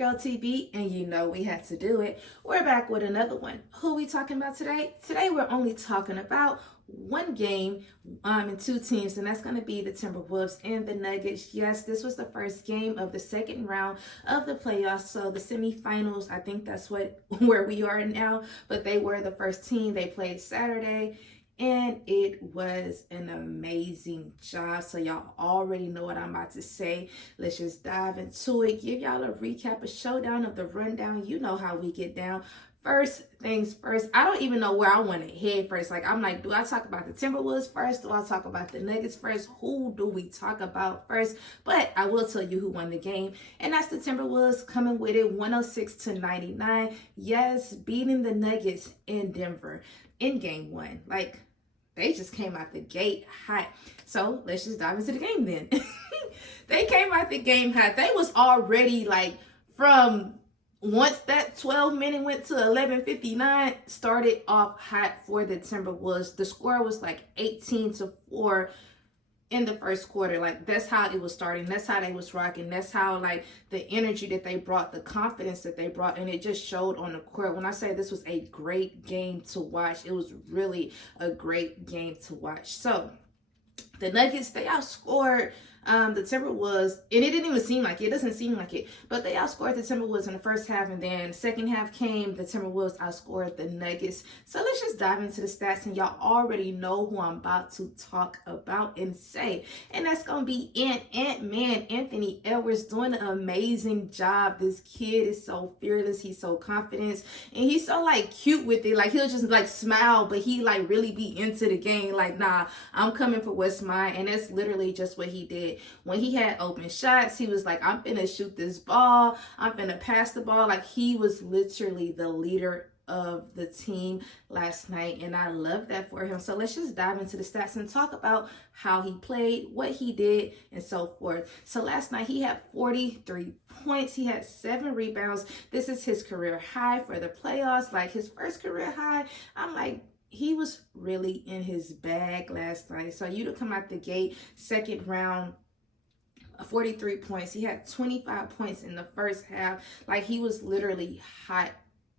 girl TB, and you know we had to do it. We're back with another one. Who we talking about today? Today we're only talking about one game and two teams, and that's going to be the Timberwolves and the Nuggets. Yes, this was the first game of the second round of the playoffs, so the semifinals, I think that's where we are now, but they were the first team. They played Saturday, and it was an amazing job. So y'all already know what I'm about to say. Let's just dive into it. Give y'all a recap, a showdown of the rundown. You know how we get down. First things first, I don't even know where I want to head first. Like, I'm like, do I talk about the Timberwolves first? Do I talk about the Nuggets first? Who do we talk about first? But I will tell you who won the game, and that's the Timberwolves coming with it 106-99. Yes, beating the Nuggets in Denver in game one. Like, they just came out the gate hot. So let's just dive into the game then. They came out the game hot. They was already like from once that 12-minute went to 11:59, started off hot for the Timberwolves. The score was like 18-4 in the first quarter. Like, that's how it was starting. That's how they was rocking. That's how, like, the energy that they brought, the confidence that they brought, and it just showed on the court. When I say this was a great game to watch, it was really a great game to watch. So the Nuggets, they outscored the Timberwolves, and it didn't even seem like it. It doesn't seem like it, but they outscored the Timberwolves in the first half, and then second half came, the Timberwolves outscored the Nuggets. So let's just dive into the stats, and y'all already know who I'm about to talk about and say, and that's gonna be Ant-Man, Anthony Edwards, doing an amazing job. This kid is so fearless, he's so confident, and he's so like cute with it. Like, he'll just like smile, but he like really be into the game. Like, nah, I'm coming for what's mine, and that's literally just what he did. When he had open shots, he was like, I'm finna shoot this ball, I'm finna pass the ball. Like, he was literally the leader of the team last night, and I love that for him. So let's just dive into the stats and talk about how he played, what he did, and so forth. So last night he had 43 points, he had 7 rebounds. This is his career high for the playoffs, like his first career high. I'm like, he was really in his bag last night. So you to come out the gate, second round, 43 points. He had 25 points in the first half. Like, he was literally hot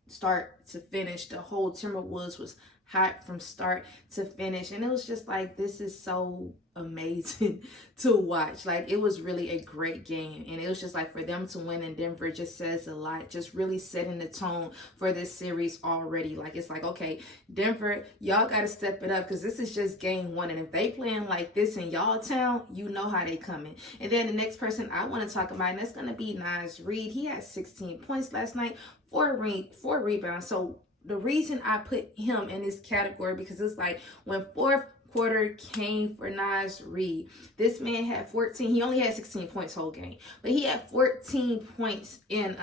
start to finish. The whole Timberwolves was hot from start to finish, and it was just like, this is so amazing to watch. Like, it was really a great game, and it was just like, for them to win in Denver just says a lot, just really setting the tone for this series already. Like, it's like, okay, Denver, y'all got to step it up, because this is just game one, and if they playing like this in y'all town, you know how they coming. And then the next person I want to talk about, and that's going to be Nas Reed. He had 16 points last night, 4 rebounds. So the reason I put him in this category, because it's like, when fourth quarter came for Nas Reed, this man had 14. He only had 16 points whole game, but he had 14 points in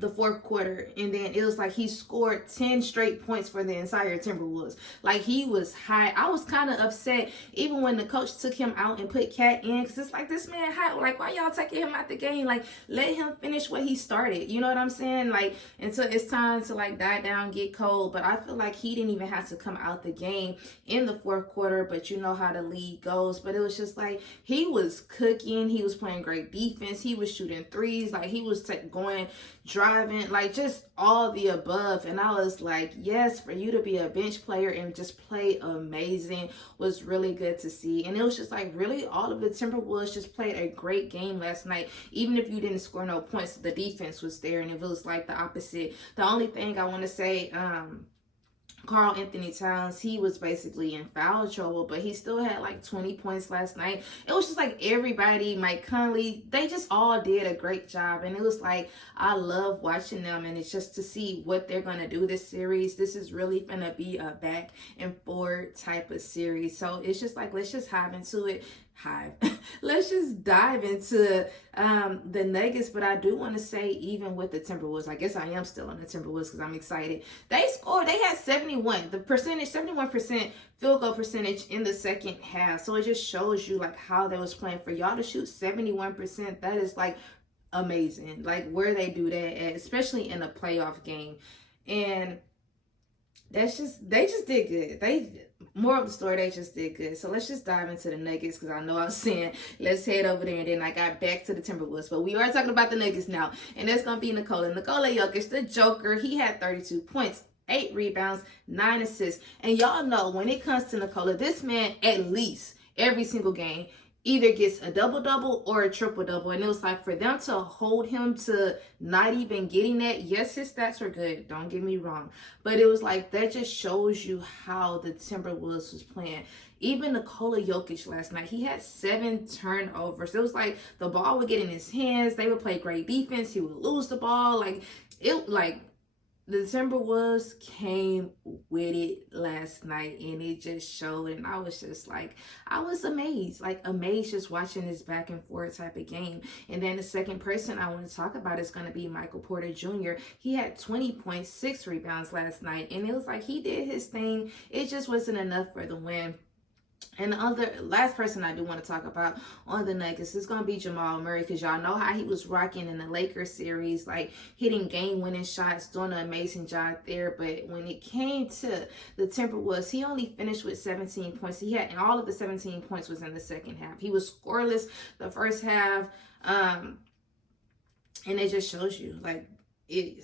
the fourth quarter, and then it was like he scored 10 straight points for the entire Timberwolves. Like, he was high. I was kind of upset even when the coach took him out and put Cat in, because it's like, this man hot. Like, why y'all taking him out the game? Like, let him finish what he started. You know what I'm saying? Like, until it's time to like die down, get cold. But I feel like he didn't even have to come out the game in the fourth quarter, but you know how the league goes. But it was just like, he was cooking. He was playing great defense. He was shooting threes. Like, he was going driving, like, just all the above. And I was like, yes, for you to be a bench player and just play amazing was really good to see. And it was just like, really, all of the Timberwolves just played a great game last night. Even if you didn't score no points, the defense was there, and it was like the opposite. The only thing I want to say, Karl Anthony Towns, he was basically in foul trouble, but he still had like 20 points last night. It was just like everybody, Mike Conley, they just all did a great job. And it was like, I love watching them, and it's just to see what they're going to do this series. This is really going to be a back and forward type of series. So it's just like, let's just dive into it. Let's just dive into the Nuggets. But I do want to say, even with the Timberwolves, I guess I am still on the Timberwolves because I'm excited. They scored, they had 71% field goal percentage in the second half. So it just shows you like how they was playing. For y'all to shoot 71%, that is like amazing. Like, where they do that at, especially in a playoff game. And they just did good. More of the story, they just did good. So let's just dive into the Nuggets, because I know I was saying let's head over there, and then I got back to the Timberwolves. But we are talking about the Nuggets now, and that's gonna be Nikola Jokic, the Joker. He had 32 points, 8 rebounds, 9 assists. And y'all know when it comes to Nikola, this man at least every single game either gets a double-double or a triple-double. And it was like, for them to hold him to not even getting that, yes, his stats were good, don't get me wrong, but it was like, that just shows you how the Timberwolves was playing. Even Nikola Jokic last night, he had 7 turnovers. It was like the ball would get in his hands, they would play great defense, he would lose the ball. The Timberwolves came with it last night, and it just showed. And I was just like, I was amazed just watching this back and forth type of game. And then the second person I want to talk about is going to be Michael Porter Jr. He had 20.6 rebounds last night, and it was like he did his thing. It just wasn't enough for the win. And the last person I do want to talk about on the Nuggets is going to be Jamal Murray, because y'all know how he was rocking in the Lakers series, like hitting game-winning shots, doing an amazing job there. But when it came to the Timberwolves, he only finished with 17 points. And all of the 17 points was in the second half. He was scoreless the first half, and it just shows you, like, I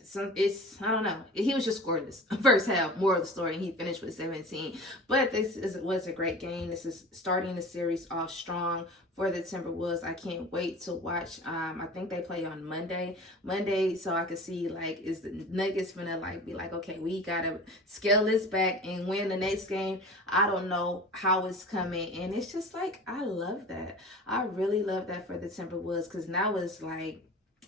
don't know. He was just scoreless first half, more of the story, and he finished with 17. But was a great game. This is starting the series off strong for the Timberwolves. I can't wait to watch. I think they play on Monday, so I can see, like, is the Nuggets gonna, like, be like, okay, we gotta scale this back and win the next game. I don't know how it's coming, and it's just like, I love that. I really love that for the Timberwolves, because now it's like,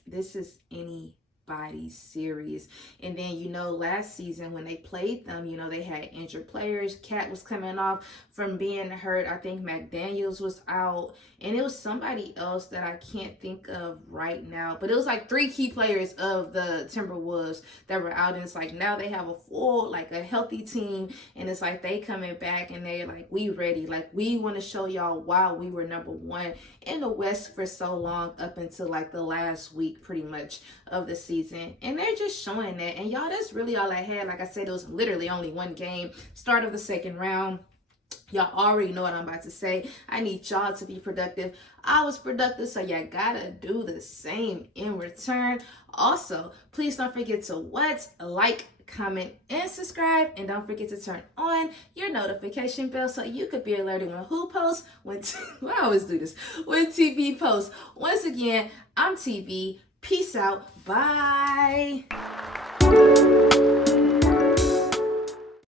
this is anybody's series. And then, last season when they played them, they had injured players. Cat was coming off from being hurt. I think McDaniels was out, and it was somebody else that I can't think of right now, but it was like 3 key players of the Timberwolves that were out. And it's like, now they have a full, like, a healthy team, and it's like they coming back, and they're like, we ready, like, we want to show y'all why we were number 1 in the West for so long, up until like the last week pretty much of the season. And they're just showing that. And y'all, that's really all I had. Like I said, it was literally only one game, start of the second round. Y'all already know what I'm about to say. I need y'all to be productive. I was productive, so y'all gotta do the same in return. Also, please don't forget to like, comment, and subscribe. And don't forget to turn on your notification bell so you could be alerted when who posts, I always do this, when TV posts. Once again, I'm TV. Peace out. Bye.